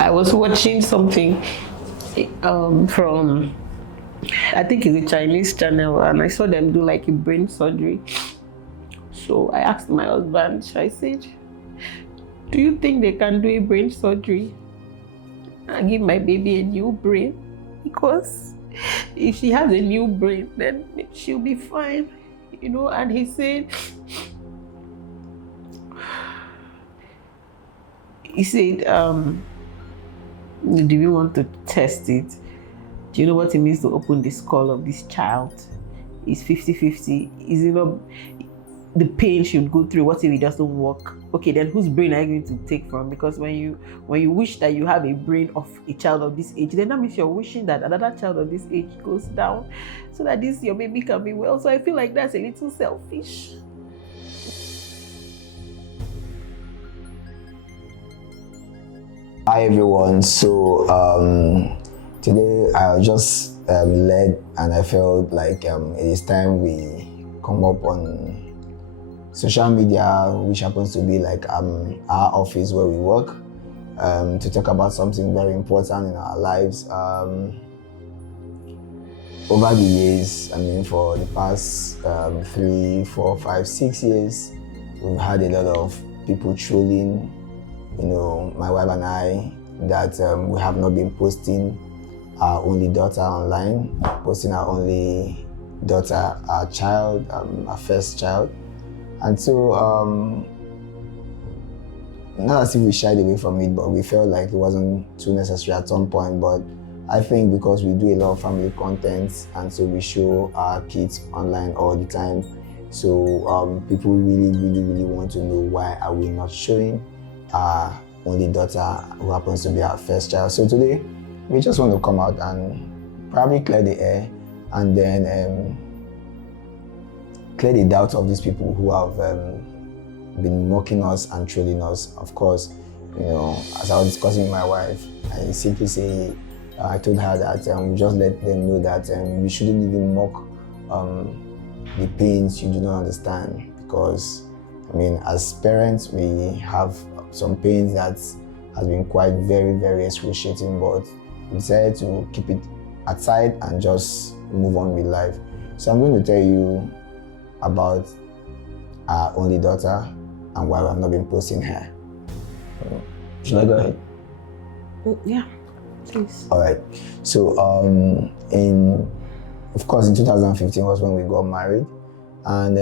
I was watching something from, I think it's a Chinese channel, and I saw them do like a brain surgery. So I asked my husband, I said, do you think they can do a brain surgery and give my baby a new brain? Because if she has a new brain, then she'll be fine, And he said, do we want to test it? Do you know what it means to open the skull of this child? It's 50-50. Is it not the pain should go through? What if it doesn't work? Okay, then whose brain are you going to take from? Because when you wish that you have a brain of a child of this age, then that means you're wishing that another child of this age goes down so that your baby can be well. So I feel like that's a little selfish. Hi everyone. So today I was just led, and I felt like it is time we come up on social media, which happens to be like our office where we work, to talk about something very important in our lives. Over the years, for the past 3, 4, 5, 6 years, we've had a lot of people trolling, my wife and I, that we have not been posting our only daughter online, posting our only daughter, our child, our first child. And so, not as if we shied away from it, but we felt like it wasn't too necessary at some point. But I think because we do a lot of family content, and so we show our kids online all the time, so people really, really, really want to know why are we not showing our only daughter, who happens to be our first child. So today, we just want to come out and probably clear the air, and then clear the doubts of these people who have been mocking us and trolling us. Of course, as I was discussing with my wife, I simply say, I told her that we just let them know that you shouldn't even mock the pains you do not understand, because as parents, we have some pains that has been quite very, very excruciating, but we decided to keep it aside and just move on with life. So I'm going to tell you about our only daughter and why we have not been posting her. Should I go ahead? Yeah, please. All right. So in 2015 was when we got married, and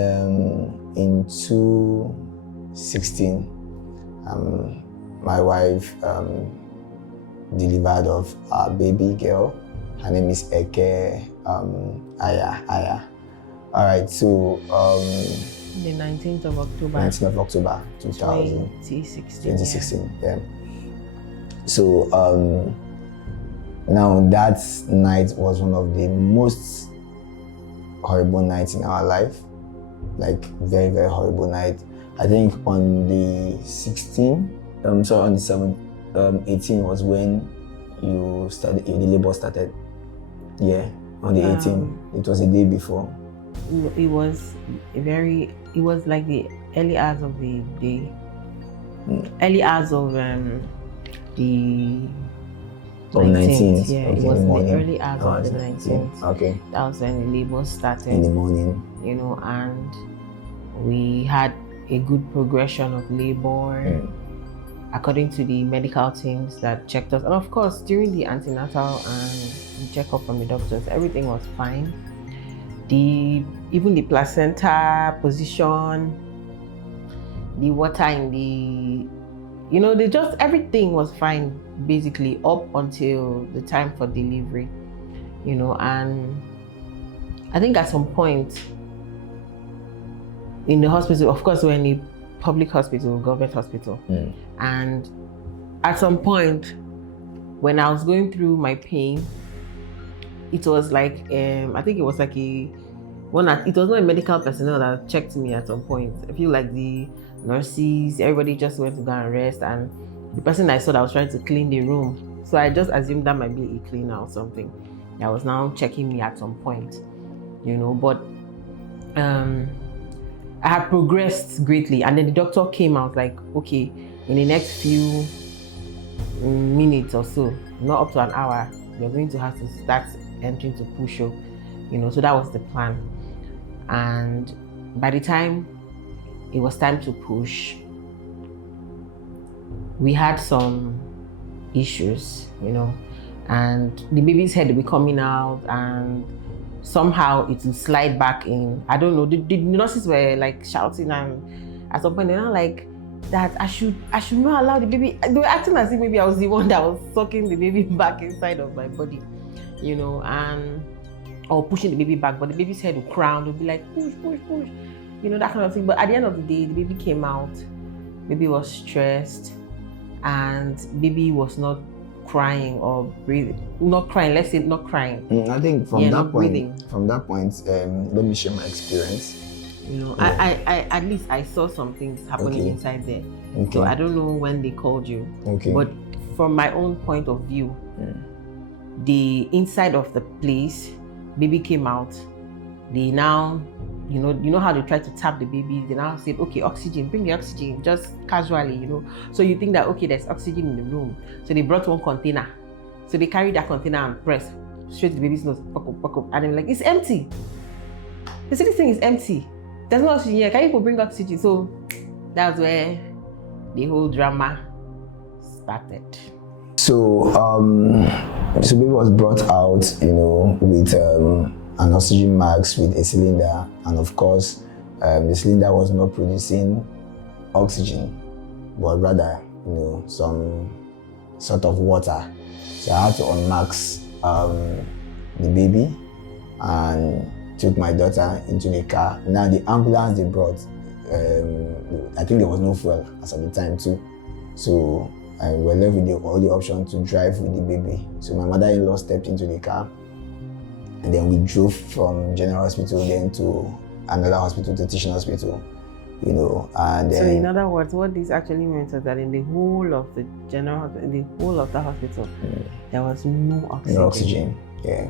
in 2016 my wife delivered of our baby girl. Her name is Eke Aya. All right, so the 19th of October. 19th of October 2016. Yeah. So now that night was one of the most horrible nights in our life, like very, very horrible night. I think on the 16th, on the 7th, 18 was when the labor started. Yeah, on the 18th. It was a day before. It was like the early hours of the day. Early hours of the 19th. Yeah, okay, it was the early hours of the 19th. Okay. That was when the labor started. In the morning. And we had a good progression of labor, according to the medical teams that checked us. And of course, during the antenatal and the checkup from the doctors, everything was fine. Even the placenta position, the water in the, everything was fine, basically, up until the time for delivery, and I think at some point in the hospital, of course, we're in a public hospital, government hospital, and at some point when I was going through my pain, it was like, I think it was like it was not a medical personnel that checked me at some point. I feel like the nurses, everybody just went to go and rest, and the person I saw that was trying to clean the room, so I just assumed that might be a cleaner or something that was now checking me at some point, but I had progressed greatly, and then the doctor came out like, okay, in the next few minutes or so, not up to an hour, you're going to have to start entering to push up, so that was the plan. And by the time it was time to push, we had some issues, and the baby's head will be coming out, and somehow it will slide back in. I don't know. The nurses were like shouting, and at some point they were like that I should not allow the baby. They were acting as if maybe I was the one that was sucking the baby back inside of my body, and or pushing the baby back. But the baby's head would crown, would be like push, that kind of thing. But at the end of the day, the baby came out. Baby was stressed, and baby was not crying or breathing. Not crying. Let's say not crying. I think from that point, let me share my experience. I at least I saw some things happening inside there. Okay. So I don't know when they called you. Okay. But from my own point of view, the inside of the place, baby came out. They now, you know how they try to tap the baby. They now said, okay, oxygen, bring the oxygen, just casually, So you think that, okay, there's oxygen in the room. So they brought one container. So they carried that container and press straight to the baby's nose, poke up, and they're like, it's empty. They said, this thing is empty. There's no oxygen here. Can you bring oxygen? So that's where the whole drama started. So, so baby was brought out, with an oxygen mask with a cylinder, and of course, the cylinder was not producing oxygen, but rather, some sort of water. So I had to unmask the baby and took my daughter into the car. Now the ambulance they brought, I think there was no fuel as at the time too. So I were left with the only option to drive with the baby. So my mother-in-law stepped into the car, and then we drove from General Hospital then to another hospital, to Teaching Hospital, and then... So in other words, what this actually meant was that in the whole of the hospital, there was no oxygen. No oxygen, yeah.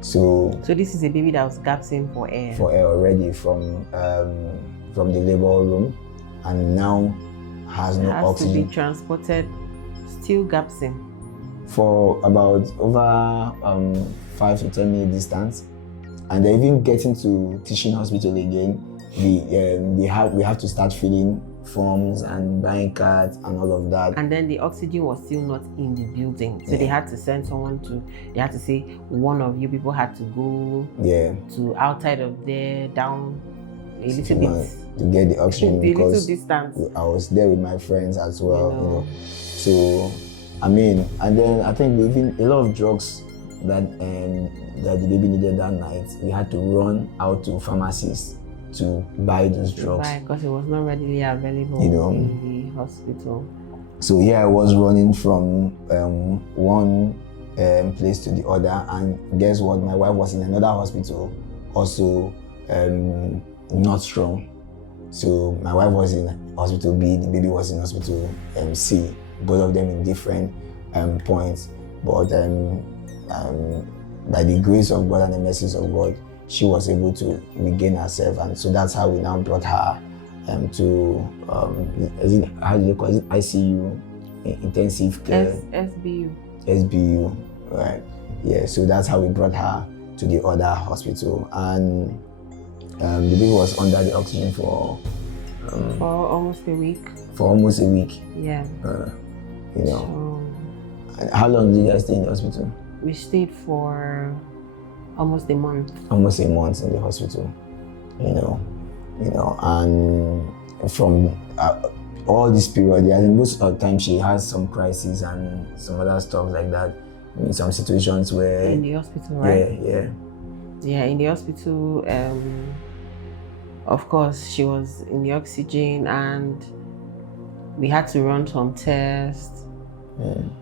So this is a baby that was gasping for air. For air already from the labor room, and now has no oxygen. To be transported, still gasping. For about over 5 to 10 minute distance, and they're even getting to Teaching Hospital again. We have to start filling forms and buying cards and all of that. And then the oxygen was still not in the building, so they had to send someone they had to say one of you people had to go to outside of there, down a little bit to get the oxygen because little distance. I was there with my friends as well, So I mean, and then I think even a lot of drugs that the baby needed that night, we had to run out to pharmacies to buy those drugs. Because it was not readily available in the hospital. So I was running from one place to the other, and guess what? My wife was in another hospital, also not strong. So my wife was in hospital B, the baby was in hospital C, both of them in different points. But by the grace of God and the mercies of God, she was able to regain herself, and so that's how we now brought her to how do you call it? ICU, intensive care. SBU, right? Yeah. So that's how we brought her to the other hospital, and the baby was under the oxygen for almost a week. For almost a week. Yeah. So, how long did you guys stay in the hospital? We stayed for almost a month. Almost a month in the hospital, and from all this period, most of the time she has some crises and some other stuff like that. In some situations where in the hospital, right? Yeah, in the hospital. Of course, she was in the oxygen, and we had to run some tests.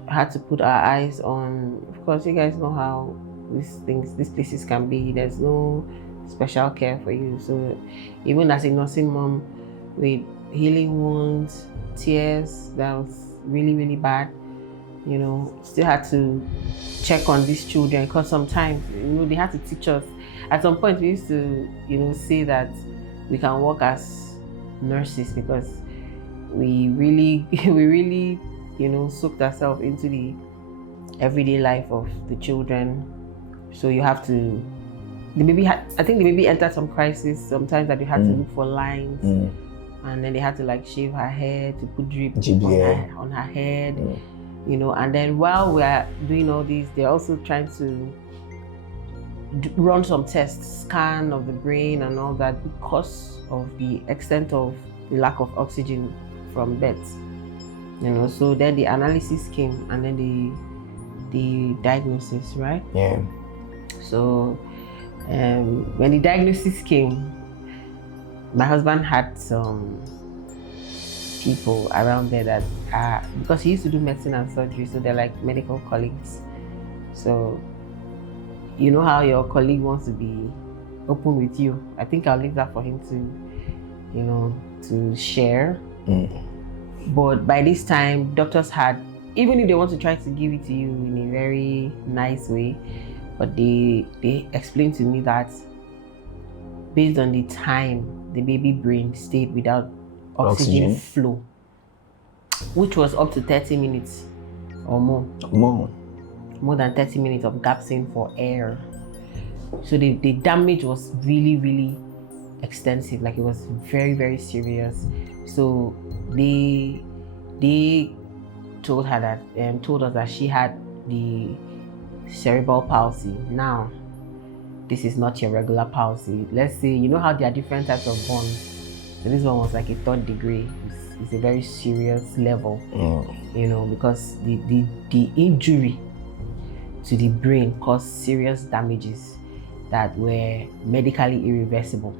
Had to put our eyes on. Of course, you guys know how these places can be. There's no special care for you. So even as a nursing mom with healing wounds, tears, that was really, really bad. Still had to check on these children, because sometimes, they had to teach us. At some point, we used to, say that we can work as nurses because we really soaked herself into the everyday life of the children. So you have to, I think the baby entered some crisis sometimes that you had to look for lines, and then they had to like shave her hair to put drip on her head, and then while we are doing all this, they're also trying to run some tests, scan of the brain and all that, because of the extent of the lack of oxygen from birth. So then the analysis came, and then the diagnosis, right? Yeah. So when the diagnosis came, my husband had some people around there that because he used to do medicine and surgery, so they're like medical colleagues. So you know how your colleague wants to be open with you. I think I'll leave that for him to share. But by this time, doctors had, even if they want to try to give it to you in a very nice way, but they explained to me that based on the time the baby brain stayed without oxygen flow, which was up to 30 minutes or more than 30 minutes of gasping for air. So the damage was really, really extensive. Like, it was very, very serious. So they told us that she had the cerebral palsy. Now, this is not your regular palsy. Let's say, you know how there are different types of burns. So this one was like a 3rd degree. It's a very serious level, because the injury to the brain caused serious damages that were medically irreversible.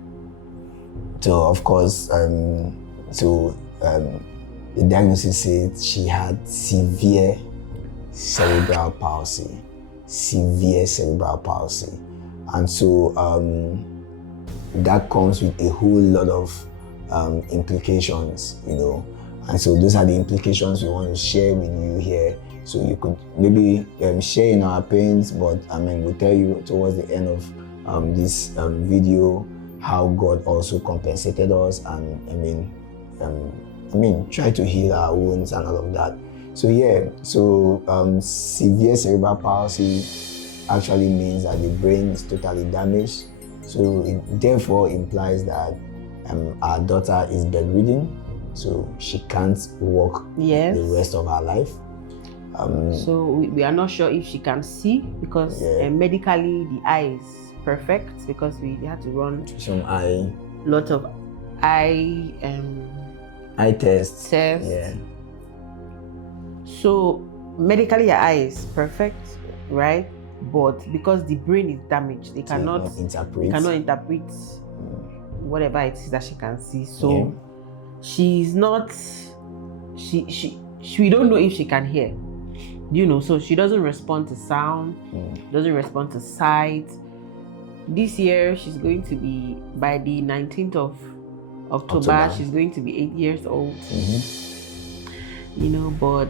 So of course, the diagnosis said she had severe cerebral palsy. And so that comes with a whole lot of implications, and so those are the implications we want to share with you here. So you could maybe share in our pains, but we'll tell you towards the end of this video how God also compensated us, and try to heal our wounds and all of that. So severe cerebral palsy actually means that the brain is totally damaged. So it therefore implies that our daughter is bedridden, so she can't walk the rest of her life. So we are not sure if she can see, because medically the eye is perfect, because we had to run some lot of eye tests. Yeah. So medically your eye is perfect, right? But because the brain is damaged, they cannot interpret whatever it is that she can see. So she's not. We don't know if she can hear. So she doesn't respond to sound, doesn't respond to sight. This year she's going to be, by the 19th of October, she's going to be 8 years old. But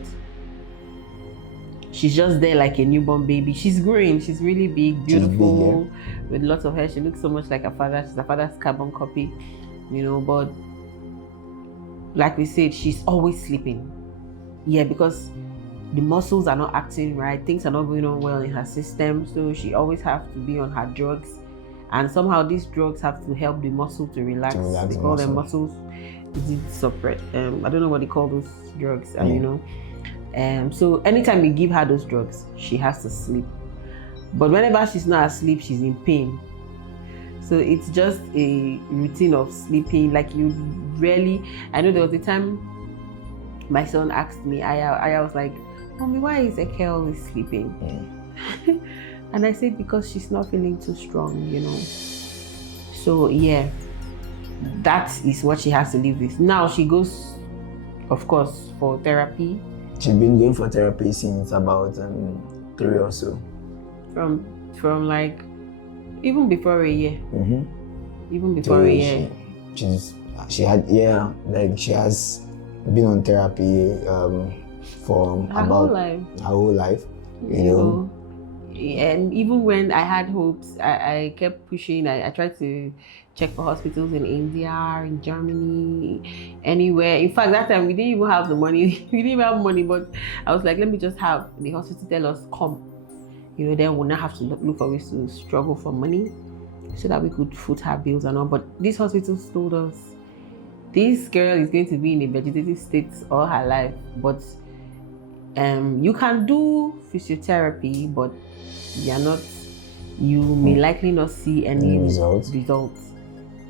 she's just there like a newborn baby. She's growing, she's really big, beautiful, with lots of hair. She looks so much like her father. She's her father's carbon copy, but like we said, she's always sleeping. Because the muscles are not acting right, things are not going on well in her system, so she always has to be on her drugs, and somehow these drugs have to help the muscle to relax. They call them muscles suppress. I don't know what they call those drugs. So anytime we give her those drugs, she has to sleep. But whenever she's not asleep, she's in pain. So it's just a routine of sleeping. Like, you rarely. I know there was a time my son asked me, I was like, "Mommy, why is Ekel sleeping?" And I said, because she's not feeling too strong, So that is what she has to live with. Now she goes, of course, for therapy. She's been going for therapy since about 3 or so. From like, even before a year. Even before a year. She has been on therapy for her whole life. And even when I had hopes, I kept pushing. I tried to check for hospitals in India, in Germany, anywhere. In fact, that time we didn't even have the money. We didn't even have money, but I was like, let me just have the hospital tell us, come. Then we'll not have to look for ways to struggle for money so that we could foot her bills and all. But these hospitals told us, this girl is going to be in a vegetative state all her life, but you can do physiotherapy, but you may likely not see any results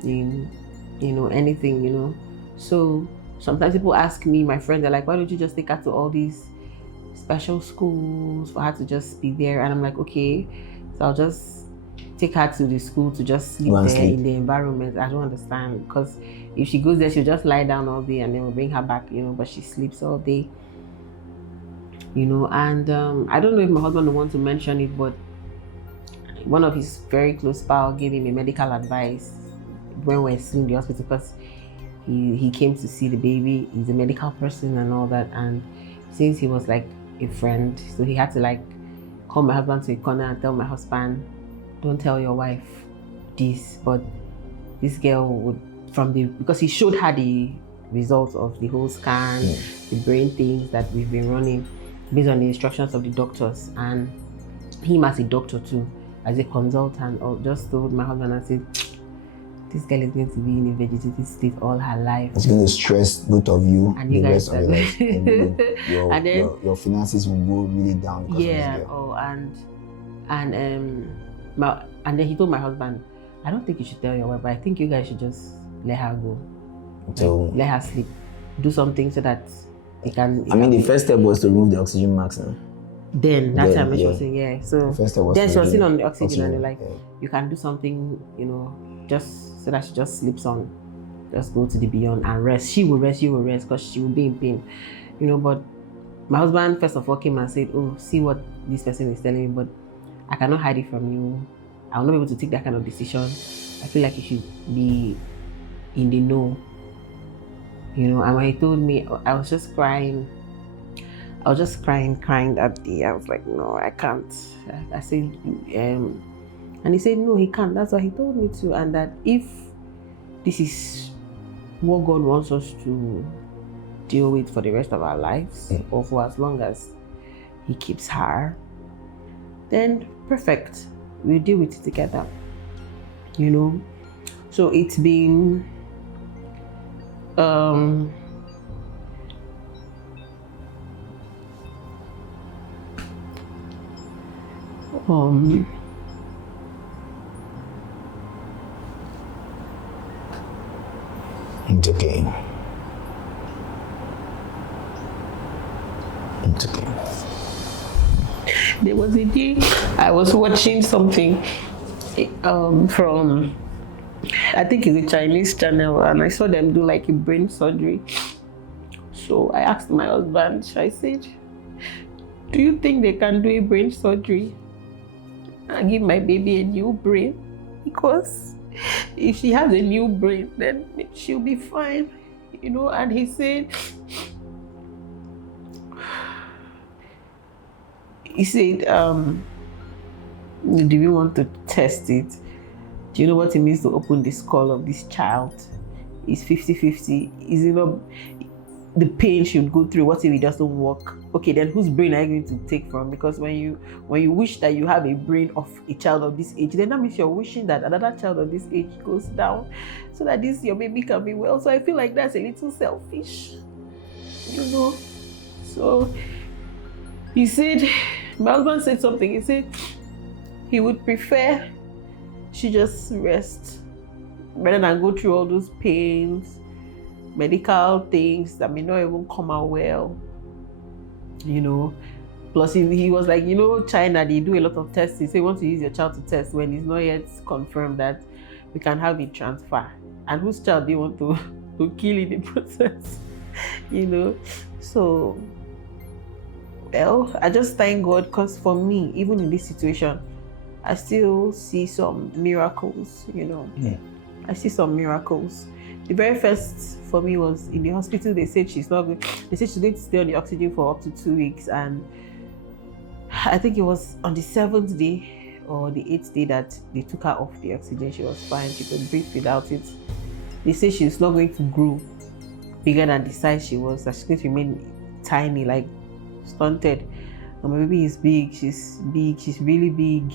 in anything, So sometimes people ask me, my friends are like, why don't you just take her to all these special schools for her to just be there? And I'm like, okay, so I'll just take her to the school to just sleep in the environment. I don't understand, because if she goes there, she'll just lie down all day and then we'll bring her back, but she sleeps all day. And I don't know if my husband will want to mention it, but one of his very close pal gave him a medical advice when we were still in the hospital, because he came to see the baby. He's a medical person and all that, and since he was like a friend, so he had to like call my husband to a corner and tell my husband, don't tell your wife this, but this girl would, because he showed her the results of the whole scan, the brain things that we've been running based on the instructions of the doctors, and him as a doctor too, as a consultant, or just told my husband and said, this girl is going to be in a vegetative state all her life. It's going to stress both of you and you guys. And then your finances will go really down. Yeah. And then he told my husband, I don't think you should tell your wife, but I think you guys should just let her go. So let her sleep. Do something so that they can. The first step was to remove the oxygen mask now. Then that time she was saying, yeah. So then she was sitting on the oxygen and they're like, you can do something, just so that she just sleeps on. Just go to the beyond and rest. She will rest, you will rest, because she will be in pain. But my husband first of all came and said, oh, see what this person is telling me, but I cannot hide it from you. I will not be able to take that kind of decision. I feel like you should be in the know. And when he told me, I was just crying. I was just crying that day. I was like, no, I can't. I said, and he said, no, he can't. That's what he told me to. And that if this is what God wants us to deal with for the rest of our lives, or for as long as he keeps her, then perfect. We'll deal with it together. So it's been it's okay. It's okay. There was a day I was watching something from, I think it's a Chinese channel, and I saw them do like a brain surgery. So I asked my husband, I said, do you think they can do a brain surgery and give my baby a new brain? Because if she has a new brain, then she'll be fine, And he said, do we want to test it? Do you know what it means to open the skull of this child? It's 50-50. Is it the pain she would go through? What if it doesn't work? Okay, then whose brain are you going to take from? Because when you wish that you have a brain of a child of this age, then that means you're wishing that another child of this age goes down so that your baby can be well. So I feel like that's a little selfish, So he said, my husband said something. He said he would prefer she just rest rather than go through all those pains, medical things that may not even come out well, Plus he was like, China, they do a lot of tests. So you want to use your child to test when it's not yet confirmed that we can have a transfer. And whose child do you want to kill in the process? So, well, I just thank God, because for me, even in this situation, I still see some miracles, I see some miracles. The very first for me was in the hospital. They said she's not good. They said she's going to stay on the oxygen for up to 2 weeks. And I think it was on the 7th day or the 8th day that they took her off the oxygen, she was fine. She could breathe without it. They say she's not going to grow bigger than the size she was, that she's going to remain tiny, like stunted. And my baby is big. She's really big.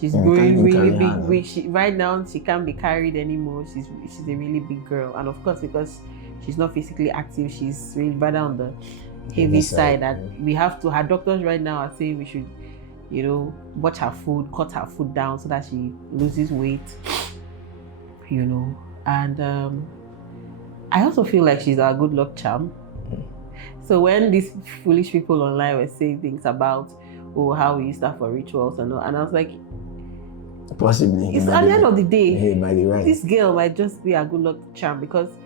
She's growing really big. Right now, she can't be carried anymore. She's a really big girl. And of course, because she's not physically active, she's really rather on the heavy side. That we have to, her doctors right now are saying we should, watch her food, cut her food down so that she loses weight, And I also feel like she's our good luck charm. So when these foolish people online were saying things about, how we use that for rituals and I was like, possibly. It's at the end of the day, you might be right. This girl might just be a good luck charm, because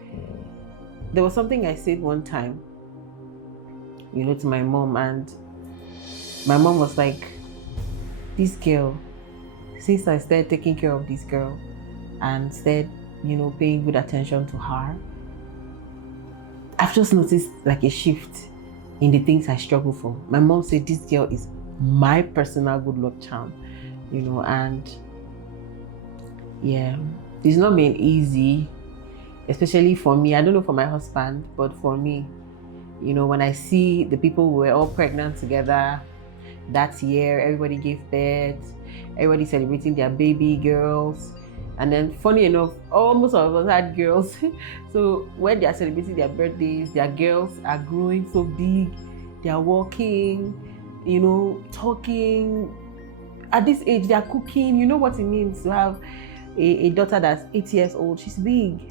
there was something I said one time, to my mom, and my mom was like, this girl, since I started taking care of this girl and started, paying good attention to her, I've just noticed like a shift in the things I struggle for. My mom said this girl is my personal good luck charm, and yeah, it's not been easy, especially for me. I don't know for my husband, but for me, when I see the people who were all pregnant together that year, everybody gave birth, everybody celebrating their baby girls. And then, funny enough, almost all of us had girls. So when they are celebrating their birthdays, their girls are growing so big. They are walking, talking. At this age, they are cooking. You know what it means to have a daughter that's 8 years old. She's big.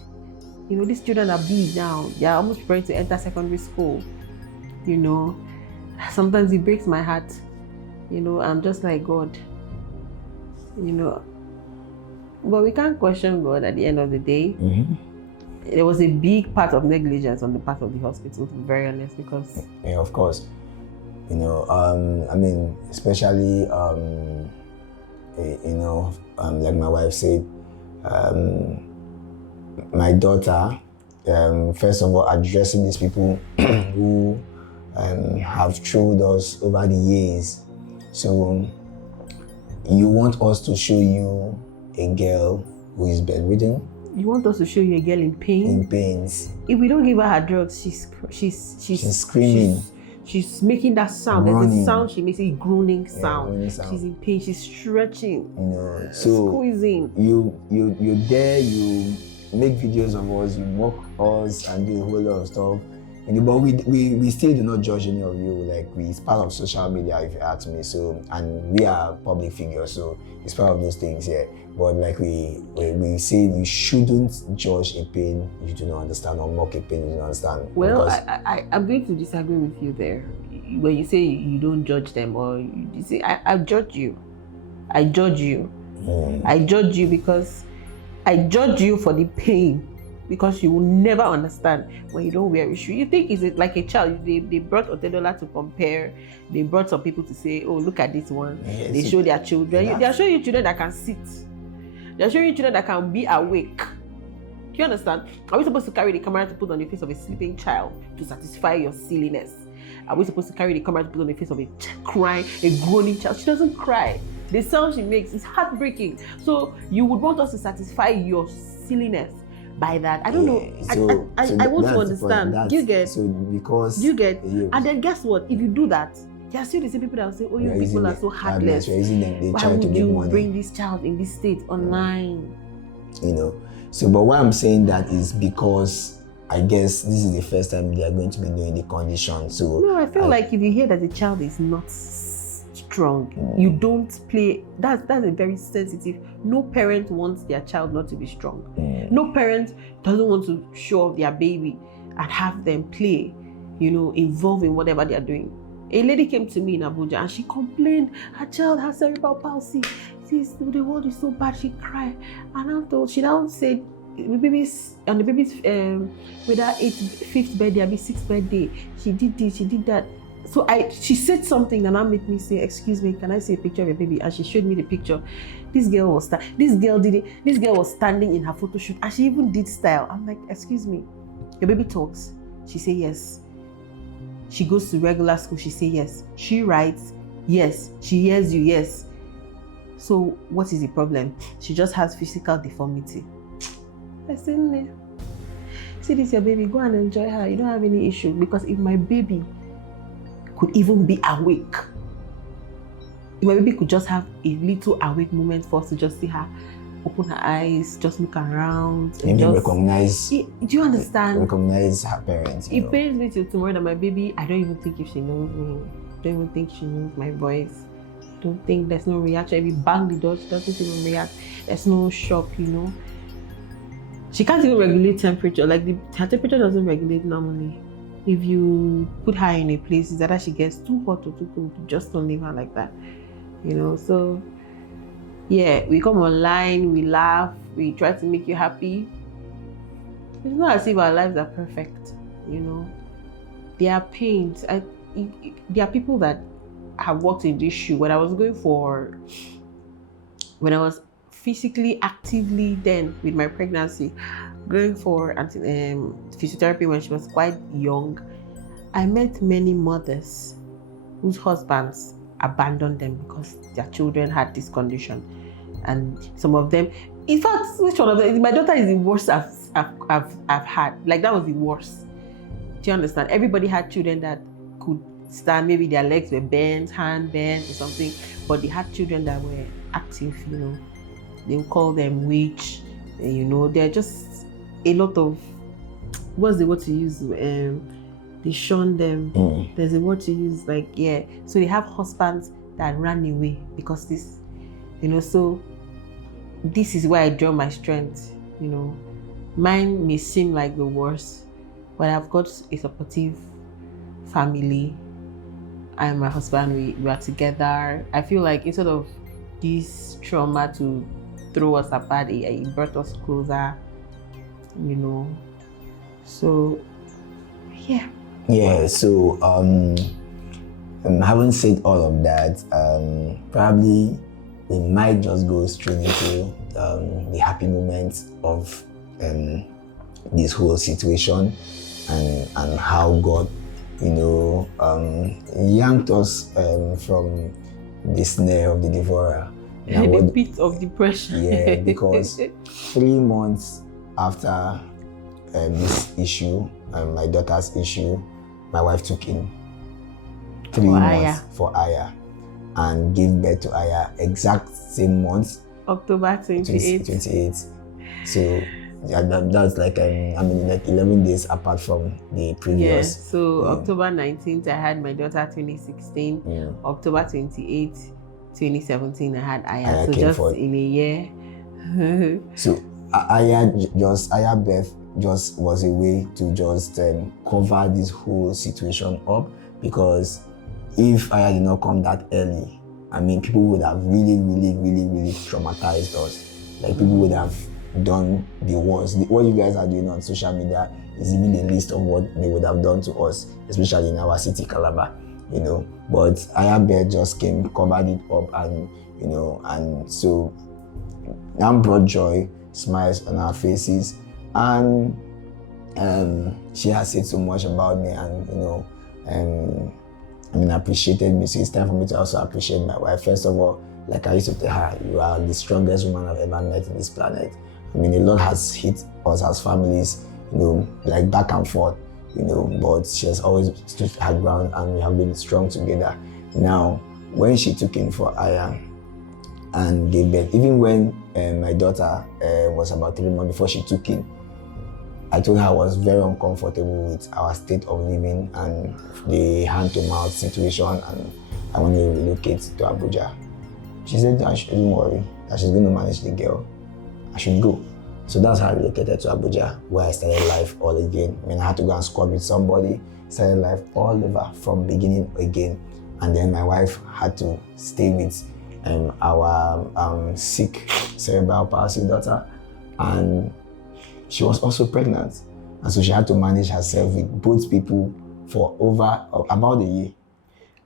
These children are big now. They are almost preparing to enter secondary school. Sometimes it breaks my heart. I'm just like, God, But we can't question God at the end of the day. There was a big part of negligence on the part of the hospital, to be very honest, because... Yeah, of course. Especially, like my wife said, my daughter, first of all, addressing these people who have trolled us over the years. So you want us to show you a girl who is bedridden? You want us to show you a girl in pain? In pains. If we don't give her drugs, she's screaming. She's making that sound. Running. There's a sound she makes, a groaning sound. Groaning sound. She's in pain. She's stretching. So squeezing. You dare, you make videos of us, you mock us, and do a whole lot of stuff. But we still do not judge any of you. Like, it's part of social media, if you ask me. So, and we are public figures, so it's part of those things, yeah. But like we say, you shouldn't judge a pain you do not understand, or mock a pain you do not understand. Well, I'm going to disagree with you there. When you say you don't judge them, or you say I judge you. I judge you. I judge you because I judge you for the pain. Because you will never understand when you don't wear a shoe. You think it's like a child. They brought Otedola to compare. They brought some people to say, oh, look at this one. Yes, they show their children. Yeah. They are showing you children that can sit. They are showing you children that can be awake. Do you understand? Are we supposed to carry the camera to put on the face of a sleeping child to satisfy your silliness? Are we supposed to carry the camera to put on the face of a crying, a groaning child? She doesn't cry. The sound she makes is heartbreaking. So you would want us to satisfy your silliness by that. I don't know. I want to understand. Do you get? So because do you get? And then guess what? If you do that, there are still the same people that will say, "Oh, you people are so heartless. Why would you bring this child in this state online?" So, but why I'm saying that is because I guess this is the first time they are going to be knowing the condition. So no, I feel like if you hear that the child is not strong, you don't play. That's a very sensitive. No parent wants their child not to be strong. No parent doesn't want to show off their baby and have them play, involve in whatever they are doing. A lady came to me in Abuja and she complained her child has cerebral palsy. The world is so bad. She cried, and she now said the baby's whether 5th birthday or 6th birthday, she did this, she did that. So she said something that now made me say, "Excuse me, can I see a picture of your baby?" And she showed me the picture. This girl was standing in her photo shoot, and she even did style. I'm like, "Excuse me, your baby talks?" She say yes. She goes to regular school. She say yes. She writes yes. She hears you, yes. So what is the problem? She just has physical deformity. I said, "No. See this your baby, go and enjoy her. You don't have any issue." Because if my baby could even be awake, if my baby could just have a little awake moment for us to just see her open her eyes, just look around, and even just recognize. do you understand? Recognize her parents. It pains me till tomorrow that my baby, I don't even think if she knows me. Don't even think she knows my voice. Don't think there's no reaction. If you bang the door, she doesn't even react. There's no shock, you know. She can't even regulate temperature. Like her temperature doesn't regulate normally. If you put her in a place, it's either she gets too hot or too cold. Just don't leave her like that, you know. So yeah, we come online, we laugh, we try to make you happy. It's not as if our lives are perfect, you know. There are pains. There are people that have walked in this shoe. When I was physically actively then with my pregnancy, going for physiotherapy when she was quite young, I met many mothers whose husbands abandoned them because their children had this condition, and some of them, in fact, which one of them? My daughter is the worst I've had. Like that was the worst. Do you understand? Everybody had children that could stand. Maybe their legs were bent, hand bent, or something. But they had children that were active. You know, they would call them witch. You know, they're just a lot of. What's the word to use? They shun them. There's a word to use, like, yeah. So they have husbands that ran away because this, you know. So this is where I draw my strength. You know, mine may seem like the worst, but I've got a supportive family. I and my husband, we are together. I feel like instead of this trauma to throw us apart, it brought us closer, you know. So, yeah. Yeah, so having said all of that, probably we might just go straight into the happy moments of this whole situation and how God, you know, yanked us from the snare of the devourer. The pit of depression. Yeah, because 3 months after this issue, my daughter's issue, my wife took in 3 months for Aya and gave birth to Aya exact same month, October 28. So that's like like 11 days apart from the previous. Yeah, so October 19th I had my daughter. 2016. October 28th 2017 I had Aya. So just in a year. So Aya birth just was a way to just cover this whole situation up, because if Aya did not come that early, I mean, people would have really traumatized us. Like, people would have done the worst. What you guys are doing on social media is even the list of what they would have done to us, especially in our city, Calabar, you know. But Aya birth just came, covered it up, and you know, and so that brought joy, smiles on our faces. And she has said so much about me, and you know, appreciated me. So it's time for me to also appreciate my wife. First of all, like I used to tell her, you are the strongest woman I've ever met in this planet. I mean, a lot has hit us as families, you know, like back and forth, you know, but she has always stood her ground, and we have been strong together. Now, when she took in for Aya and gave birth, even when my daughter was about 3 months before she took in, I told her I was very uncomfortable with our state of living and the hand-to-mouth situation, and I wanted to relocate to Abuja. She said, don't worry, that she's going to manage the girl. I should go. So that's how I relocated to Abuja, where I started life all again. I mean, I had to go and squat with somebody, started life all over from beginning again. And then my wife had to stay with our sick cerebral palsy daughter, and she was also pregnant, and so she had to manage herself with both people for about a year.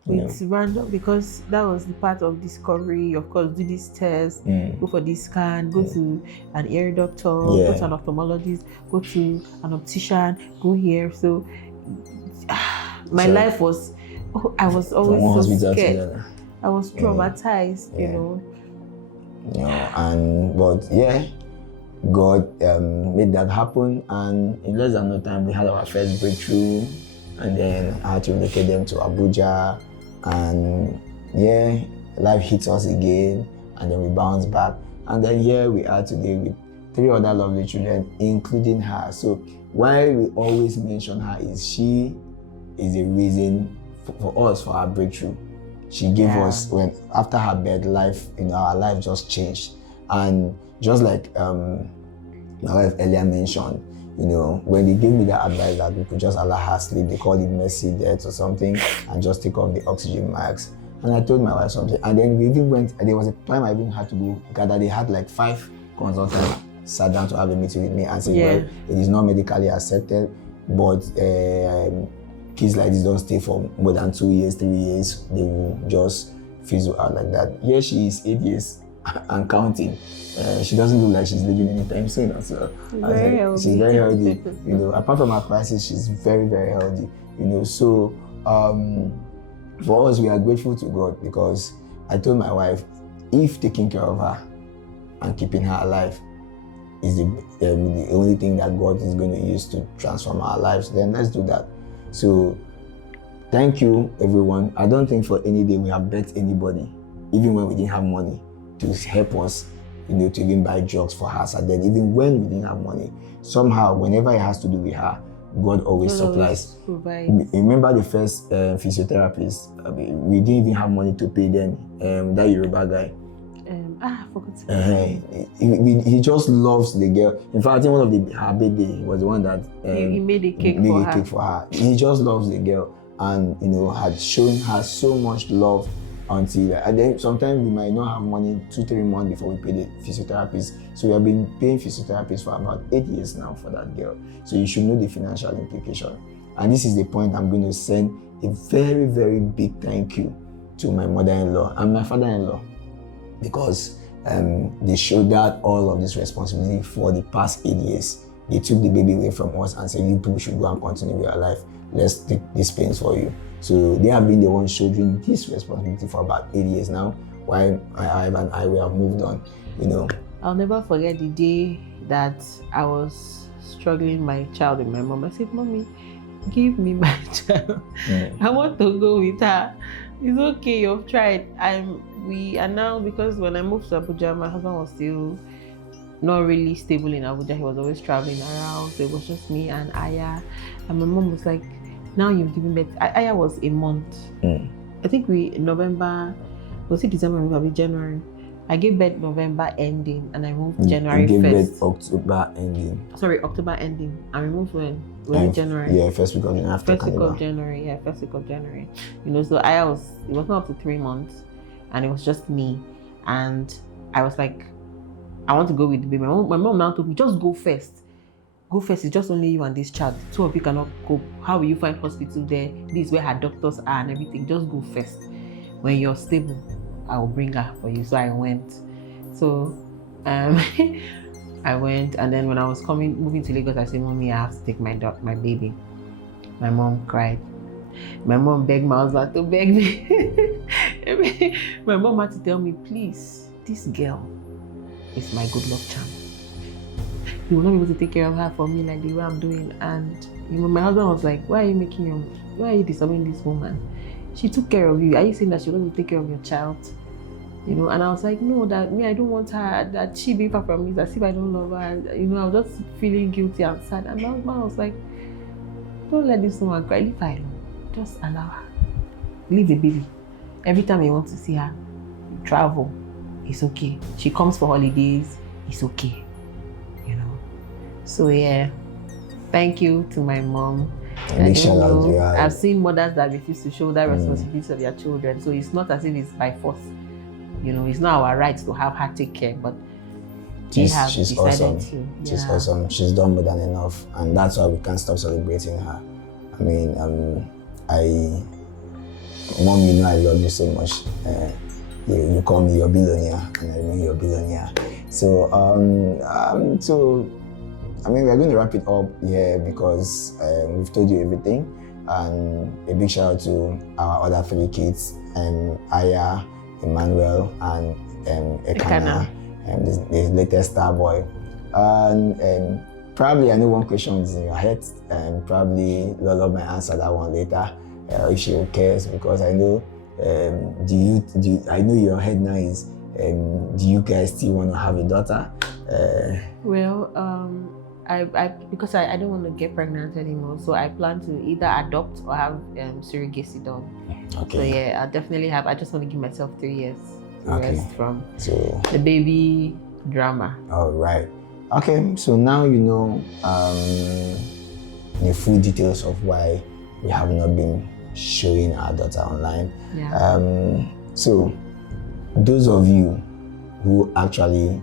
It's random, because that was the part of discovery. Of course, do this test, go for this scan, go to an ear doctor, go to an ophthalmologist, go to an optician, go here. So my life was, I was always so scared. I was traumatized, you know. you know. And but yeah, God made that happen, and in less than no time we had our first breakthrough, and then I had to relocate them to Abuja, and yeah, life hit us again, and then we bounced back, and then here we are today with 3 other lovely children, including her. So why we always mention her is she is a reason for us, for our breakthrough. She gave us, when after her birth, life, our life just changed. And just like my wife earlier mentioned, when they gave me that advice that we could just allow her sleep, they call it mercy death or something, and just take off the oxygen mask. And I told my wife something, and then we even went, and there was a time I even had to go gather. They had like 5 consultants sat down to have a meeting with me and said, well, it is not medically accepted, but kids like this don't stay for more than 2 years, 3 years. They will just fizzle out like that. Here she is, 8 years and counting. She doesn't look like she's living anytime soon. So she's very healthy. Apart from her crisis, she's very, very healthy. So for us, we are grateful to God, because I told my wife, if taking care of her and keeping her alive is the only thing that God is going to use to transform our lives, then let's do that. So thank you, everyone. I don't think for any day we have begged anybody, even when we didn't have money, to help us, to even buy drugs for her. And then even when we didn't have money, somehow, whenever it has to do with her, God always supplies. Remember the first physiotherapist? We didn't even have money to pay then. That Yoruba guy. I forgot. He just loves the girl. In fact, I think one of her birthday was the one that he made a cake for her. He just loves the girl, and had shown her so much love until, and then sometimes we might not have money 2-3 months before we pay the physiotherapist. So we have been paying physiotherapists for about 8 years now for that girl. So you should know the financial implication. And this is the point I'm going to send a very, very big thank you to my mother-in-law and my father-in-law, because they shouldered all of this responsibility for the past 8 years. They took the baby away from us and said, you people should go and continue with your life. Let's take these pains for you. So they have been the ones shouldering this responsibility for about 8 years now, while my wife and I, we have moved on, I'll never forget the day that I was struggling my child with my mom. I said, Mommy, give me my child. I want to go with her. It's okay, you've tried. We are now, because when I moved to Abuja, my husband was still not really stable in Abuja. He was always traveling around. So it was just me and Aya. And my mom was like, now you've given birth. Aya was a month. I think November, was it December, maybe January? I gave birth November ending, and I moved January 1st. You gave birth October ending. Sorry, October ending. And we moved when? Was it January? Yeah, first week of January. First week of January. So Aya it was not up to 3 months, and it was just me. And I was like, I want to go with the baby. My mom now told me, just go first. Go first, it's just only you and this child. 2 of you cannot go. How will you find hospital there? This is where her doctors are and everything. Just go first. When you're stable, I will bring her for you. So I went. So I went, and then when I was moving to Lagos, I said, Mommy, I have to take my baby. My mom cried. My mom begged my husband to beg me. My mom had to tell me, please, this girl is my good luck charm. You will not be able to take care of her for me like the way I'm doing. And my husband was like, why are you disturbing this woman? She took care of you. Are you saying that she will not take care of your child? And I was like, no, that I don't want her, that she be far from me, that if I don't love her. I was just feeling guilty and sad. And my husband was like, don't let this woman cry. Leave her alone. Just allow her. Leave the baby. Every time you want to see her, travel, it's okay. She comes for holidays, it's okay. So yeah, thank you to my mom. I've seen mothers that refuse to show that responsibility of their children. So it's not as if it's by force. It's not our right to have her take care, but she's awesome. She's awesome. She's done more than enough, and that's why we can't stop celebrating her. I mean, Mom, I love you so much. You call me your billionaire, and I know you're a billionaire. So, we're going to wrap it up here because we've told you everything. And a big shout out to our other 3 kids, Aya, Emmanuel, and Ekana. Ekana, the latest star boy. And probably I know one question is in your head, and probably Lolo might answer that one later if she cares, because I know. I know your head now is. Do you guys still want to have a daughter? Well, because I don't want to get pregnant anymore, so I plan to either adopt or have surrogacy done. Okay. So yeah, I'll definitely have. I just want to give myself 3 years to rest from so the baby drama. All right. Okay. So now you know the full details of why we have not been showing our daughter online. Yeah. So those of you who actually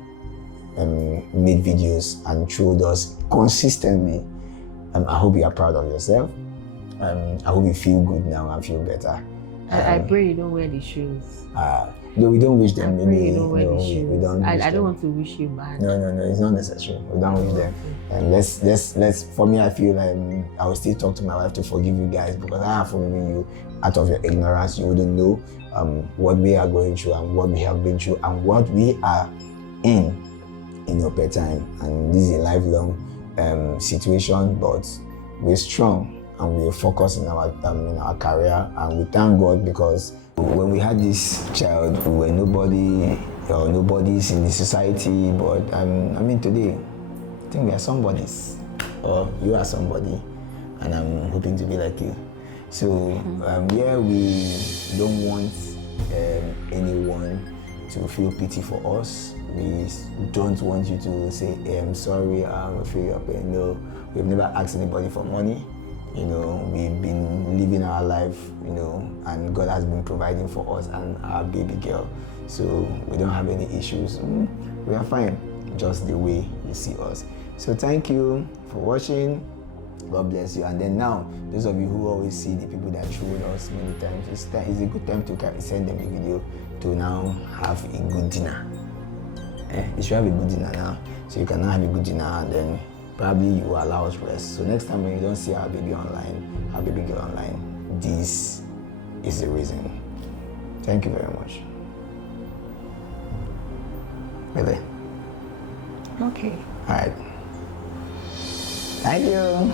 made videos and showed us consistently, I hope you are proud of yourself. I hope you feel good now and feel better. I pray you don't wear the shoes. No, we don't wish them. I pray you don't wear the shoes. We don't. I don't want to wish you bad. No, it's not necessary. We don't wish them. And let's. For me, I feel like I will still talk to my wife to forgive you guys, because I have forgiven you out of your ignorance. You wouldn't know what we are going through and what we have been through and what we are in per time. And this is a lifelong situation, but we're strong and we're focused in our career, and we thank God, because when we had this child, we were nobody or nobodies in the society, but today I think we are somebodies, or you are somebody, and I'm hoping to be like you. So we don't want anyone to feel pity for us. We don't want you to say, hey, I'm sorry, I feel your pain. No, we've never asked anybody for money. We've been living our life, and God has been providing for us and our baby girl. So we don't have any issues. We are fine, just the way you see us. So thank you for watching. God bless you. And then now, those of you who always see the people that showed us many times, it's a good time to send them a video to now have a good dinner. You should have a good dinner now. So you can now have a good dinner, and then probably you will allow us rest. So next time when you don't see our baby online, our baby girl online, this is the reason. Thank you very much. Really? Okay. All right. Thank you.